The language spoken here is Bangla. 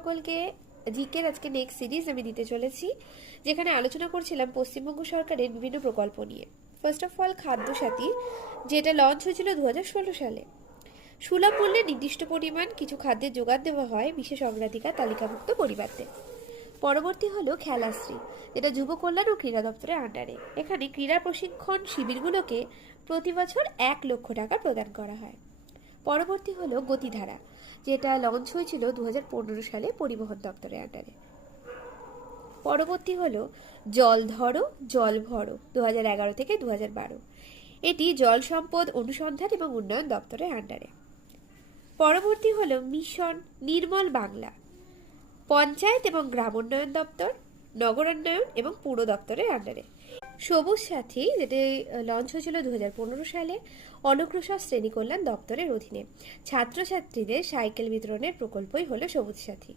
সকলকে। জিকের আজকে নেক্সট সিরিজ আমি দিতে চলেছি, যেখানে আলোচনা করছিলাম পশ্চিমবঙ্গ সরকারের বিভিন্ন প্রকল্প নিয়ে। ফার্স্ট অফ অল খাদ্যসাথী, যেটা লঞ্চ হয়েছিল 2016 সালে। সুলভ মূল্যে নির্দিষ্ট পরিমাণ কিছু খাদ্যের যোগান দেওয়া হয় বিশেষ অগ্রাধিকার তালিকাভুক্ত পরিবারদের। পরবর্তী হলো খেলাশ্রী, যেটা যুব কল্যাণ ও ক্রীড়া দপ্তরের আন্ডারে। এখানে ক্রীড়া প্রশিক্ষণ শিবিরগুলোকে প্রতি বছর 1 লক্ষ টাকা প্রদান করা হয়। পরবর্তী হলো গতিধারা, যেটা লঞ্চ হয়েছিল 2015 সালে পরিবহন দপ্তরের আন্ডারে। পরবর্তী হলো জল ধরো জল ভরো, 2011 থেকে 2012। এটি জল সম্পদ অনুসন্ধান এবং উন্নয়ন দপ্তরের আন্ডারে। পরবর্তী হলো মিশন নির্মল বাংলা, পঞ্চায়েত এবং গ্রাম উন্নয়ন দপ্তর, নগরান্নয়ন এবং পুর দপ্তরের আন্ডারে। সবুজ সাথী, যেটি লঞ্চ হয়েছিল 2015 সালে, অনগ্রসর শ্রেণী কল্যাণ দপ্তরের অধীনে। ছাত্রছাত্রীদের সাইকেল বিতরণের প্রকল্পই হলো সবুজ সাথী।